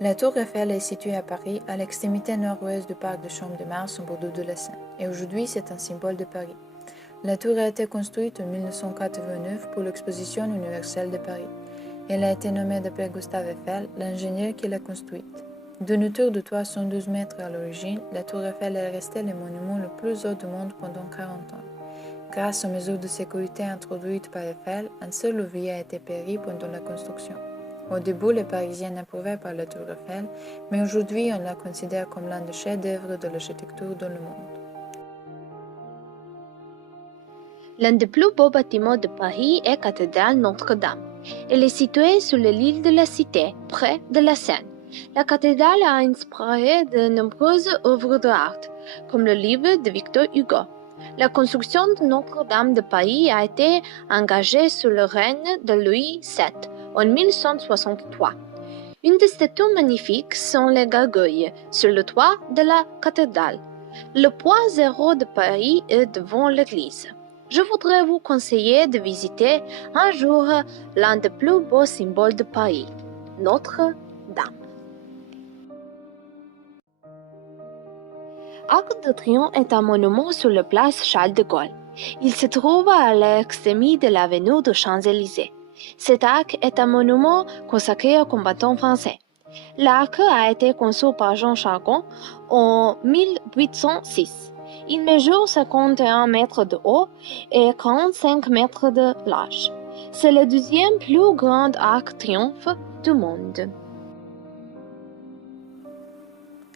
La tour Eiffel est située à Paris, à l'extrémité nord-ouest du parc de Champ de Mars, au bord de la Seine, et aujourd'hui c'est un symbole de Paris. La tour a été construite en 1989 pour l'exposition universelle de Paris. Elle a été nommée d'après Gustave Eiffel, l'ingénieur qui l'a construite. D'une hauteur de 312 mètres à l'origine, la tour Eiffel est restée le monument le plus haut du monde pendant 40 ans. Grâce aux mesures de sécurité introduites par Eiffel, un seul ouvrier a été péri pendant la construction. Au début, les Parisiens n'approuvaient pas la tour Eiffel, mais aujourd'hui on la considère comme l'un des chefs-d'œuvre de l'architecture dans le monde. L'un des plus beaux bâtiments de Paris est Cathédrale Notre-Dame. Elle est située sur l'île de la Cité, près de la Seine. La cathédrale a inspiré de nombreuses œuvres d'art, comme le livre de Victor Hugo. La construction de Notre-Dame de Paris a été engagée sous le règne de Louis VII en 1163. Une des statues magnifiques sont les gargouilles sur le toit de la cathédrale. Le point zéro de Paris est devant l'église. Je voudrais vous conseiller de visiter un jour l'un des plus beaux symboles de Paris, Notre-Dame. Arc de Triomphe est un monument sur la place Charles de Gaulle. Il se trouve à l'extrémité de l'avenue des Champs-Élysées. Cet arc est un monument consacré aux combattants français. L'arc a été conçu par Jean Charcot en 1806. Il mesure 51 mètres de haut et 45 mètres de large. C'est le deuxième plus grand arc triomphe du monde.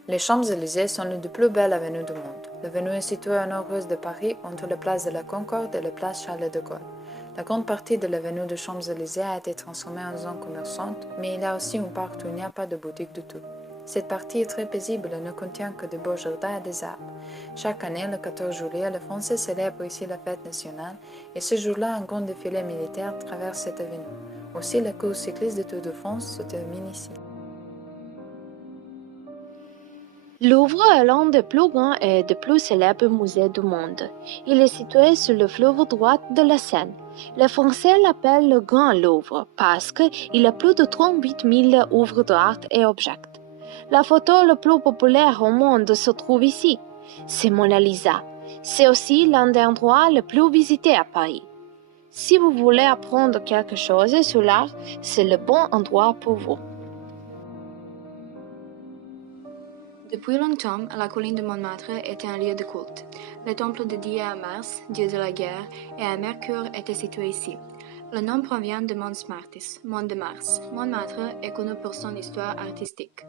Les Champs-Élysées sont l'une des plus belles avenues du monde. L'avenue est située au nord-ouest de Paris, entre la place de la Concorde et la place Charles de Gaulle. La grande partie de l'avenue des Champs-Élysées a été transformée en zone commerçante, mais il y a aussi une partie où il n'y a pas de boutique du tout. Cette partie est très paisible et ne contient que de beaux jardins et des arbres. Chaque année, le 14 juillet, les Français célèbrent ici la fête nationale, et ce jour-là, un grand défilé militaire traverse cette avenue. Aussi, la course cycliste de Tour de France se termine ici. Louvre est l'un des plus grands et des plus célèbres musées du monde. Il est situé sur le fleuve droit de la Seine. Les Français l'appellent le Grand Louvre parce qu'il a plus de 38 000 œuvres d'art et objets. La photo la plus populaire au monde se trouve ici. C'est Mona Lisa. C'est aussi l'un des endroits les plus visités à Paris. Si vous voulez apprendre quelque chose sur l'art, c'est le bon endroit pour vous. Depuis longtemps, la colline de Montmartre était un lieu de culte. Le temple dédié à Mars, dieu de la guerre, et à Mercure était situé ici. Le nom provient de Mons Martis, mont de Mars. Montmartre est connu pour son histoire artistique.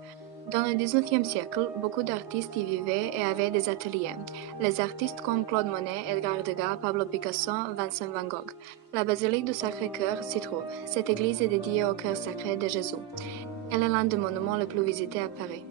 Dans le XIXe siècle, beaucoup d'artistes y vivaient et avaient des ateliers. Les artistes comme Claude Monet, Edgar Degas, Pablo Picasso, Vincent van Gogh. La basilique du Sacré-Cœur s'y trouve. Cette église est dédiée au cœur sacré de Jésus. Elle est l'un des monuments les plus visités à Paris.